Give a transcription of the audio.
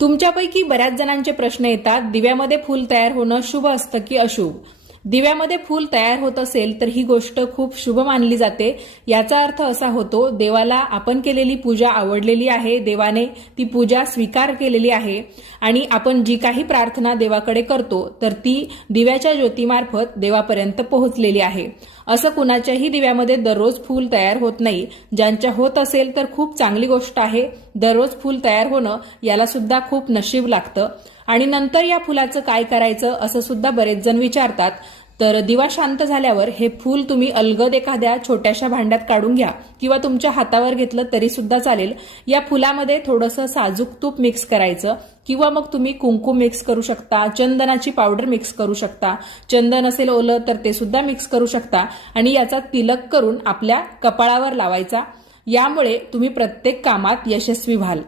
तुमच्यापैकी बऱ्याच जणांचे प्रश्न येतात, दिव्यामध्ये फूल तयार होणं शुभ असतं की अशुभ? दिव्यामध्ये फूल तयार होत असेल तर ही गोष्ट खूप शुभ मानली जाते। याचा अर्थ असा होतो, देवाला आपण केलेली पूजा आवडलेली आहे, देवाने ती पूजा स्वीकार केलेली आहे आणि आपण जी काही प्रार्थना देवाकडे करतो तर ती दिव्याच्या ज्योतीमार्फत देवापर्यंत पोहोचलेली आहे। असं कुणाच्याही दिव्यामध्ये दररोज फूल तयार होत नाही। ज्यांच्या होत असेल तर खूप चांगली गोष्ट आहे। दररोज फूल तयार होणं याला सुद्धा खूप नशीब लागतं। आणि नंतर या फुलाचं काय करायचं असं सुद्धा बरेच जण विचारतात। तर दिवा शांत झाल्यावर हे फूल तुम्ही अलगद एखाद्या छोट्याशा भांड्यात काढून घ्या किंवा तुमच्या हातावर घेतलं तरी सुद्धा चालेल। या फुलामध्ये थोडंसं साजूक तूप मिक्स करायचं किंवा मग तुम्ही कुंकू मिक्स करू शकता, चंदनाची पावडर मिक्स करू शकता, चंदन असेल ओलं तर ते सुद्धा मिक्स करू शकता आणि याचा तिलक करून आपल्या कपाळावर लावायचा। यामुळे तुम्ही प्रत्येक कामात यशस्वी व्हाल।